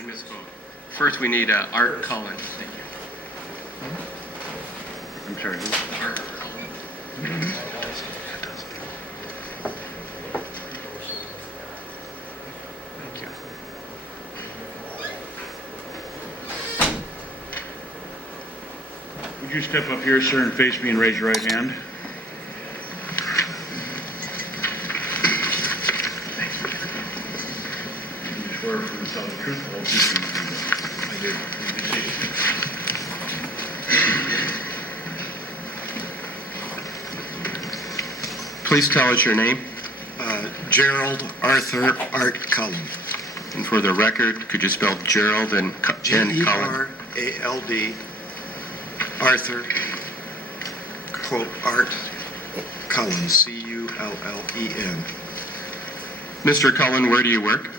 I misspoke. First, we need Art Cullen. Thank you. I'm sorry. Art Cullen. Thank you. Would you step up here, sir, and face me and raise your right hand? You swear to tell the truth, the whole truth, and nothing but. I do. You can see it. Please tell us your name. Gerald Arthur Art Cullen. And for the record, could you spell Gerald and Cullen? Gerald Arthur, quote, Art Cullen, Cullen. Mr. Cullen, where do you work?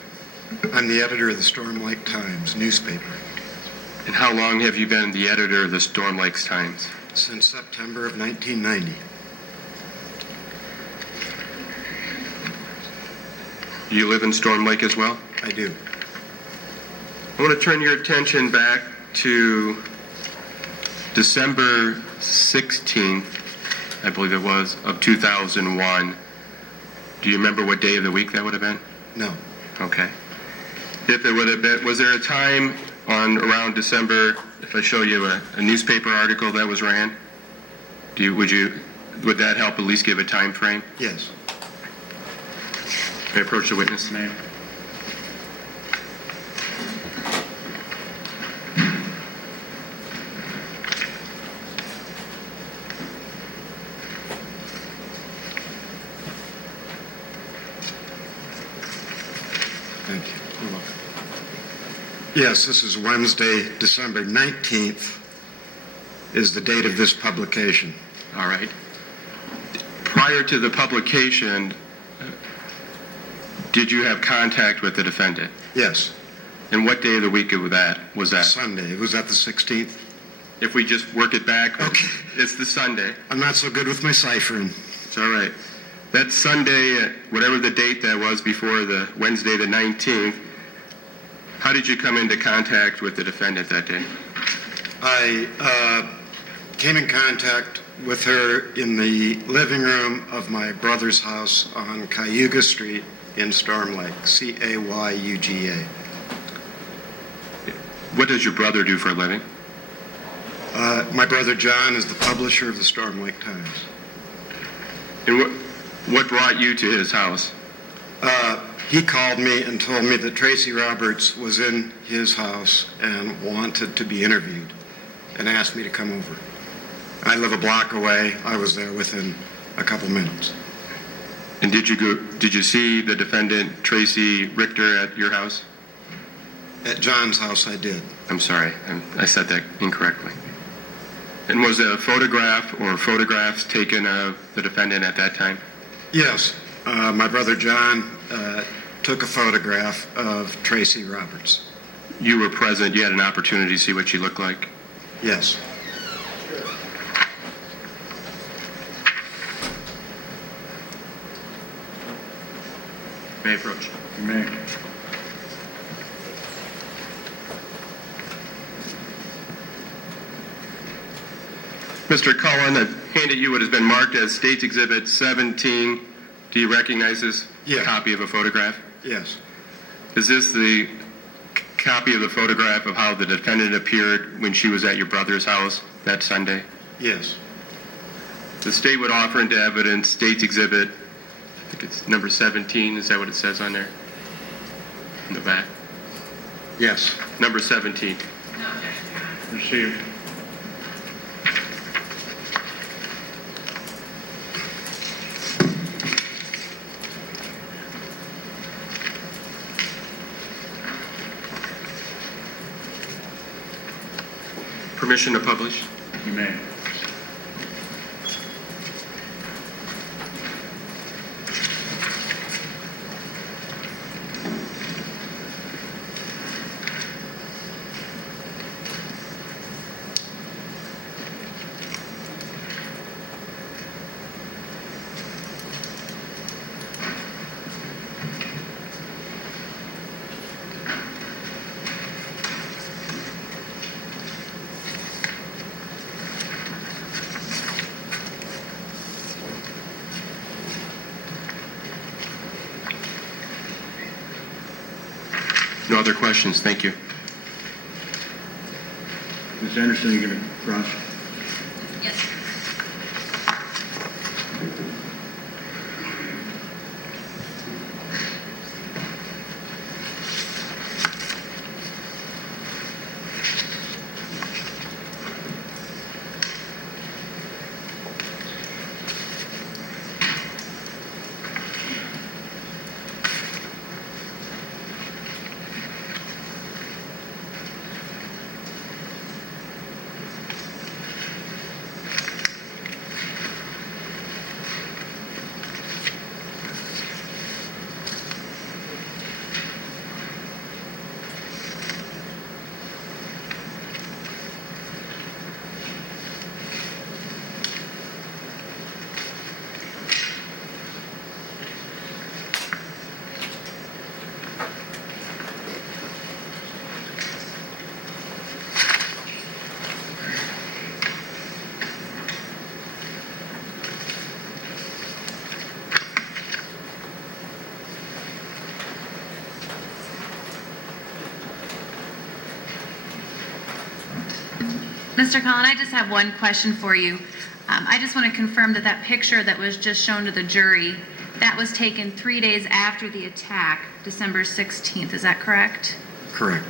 I'm the editor of the Storm Lake Times newspaper And how long have you been the editor of the Storm Lakes Times? since September of 1990. Do you live in Storm Lake as well? I do. I want to turn your attention back to December 16th, I believe it was, of 2001. Do you remember what day of the week that would have been? No. Okay. If it would have been, was there a time on around December, if I show you a newspaper article that was ran? Would that help at least give a time frame? Yes. May I approach the witness? Name? Thank you. You're welcome. Yes, this is Wednesday, December 19th is the date of this publication. All right. Prior to the publication, did you have contact with the defendant? Yes, And what day of the week was that? Sunday. Was that the 16th? If we just work it back, Okay. it's the Sunday. I'm not so good with my ciphering. It's all right. That Sunday, whatever the date that was before the Wednesday the 19th, how did you come into contact with the defendant that day? I came in contact with her in the living room of my brother's house on Cayuga Street in Storm Lake, Cayuga. What does your brother do for a living? My brother John is the publisher of the Storm Lake Times. And what brought you to his house? He called me and told me that Tracy Roberts was in his house and wanted to be interviewed and asked me to come over. I live a block away. I was there within a couple minutes. And did you see the defendant, Tracy Richter, at your house? At John's house, I did. I'm sorry, I said that incorrectly. And was a photograph or photographs taken of the defendant at that time? Yes, my brother John took a photograph of Tracy Roberts. You were present, you had an opportunity to see what she looked like? Yes. May I approach? You may. Mr. Cullen, I handed you what has been marked as State's Exhibit 17. Do you recognize this Yeah. copy of a photograph? Yes. Is this the copy of the photograph of how the defendant appeared when she was at your brother's house that Sunday? Yes. The state would offer into evidence State's Exhibit, I think it's number 17, is that what it says on there? In the back? Yes. Number 17. Received. Permission to publish? You may. No other questions. Thank you. Ms. Anderson, you going to cross? Yes. Mr. Cullen, I just have one question for you. I just want to confirm that that picture that was just shown to the jury, that was taken 3 days after the attack, December 16th. Is that correct? Correct.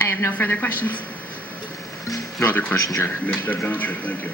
I have no further questions. No other questions, Your Honor. Ms. Deboncher, thank you.